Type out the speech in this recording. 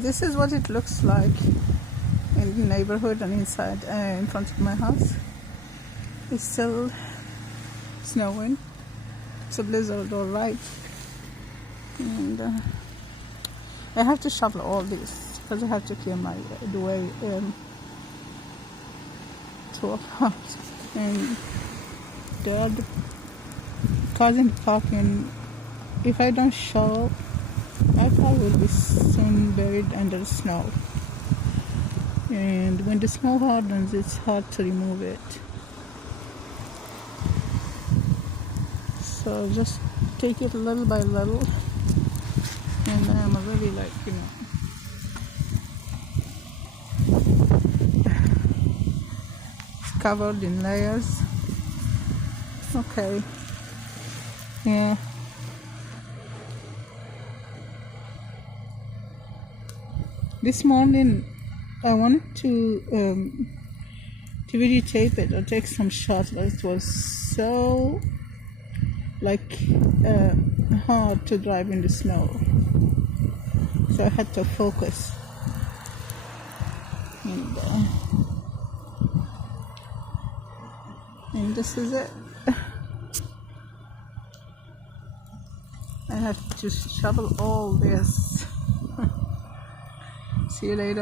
This is what it looks like in the neighborhood and inside, in front of my house. It's still snowing. It's a blizzard, all right. And I have to shovel all this because I have to clear the way to a house. And the other cars in the parking. If I don't shovel, my car will be soon buried under the snow. And when the snow hardens, it's hard to remove it. So just take it little by little. And I'm already it's covered in layers. Okay. Yeah. This morning I wanted to videotape it or take some shots, but it was so hard to drive in the snow, so I had to focus. And this is it. I have to shovel all this. See you later.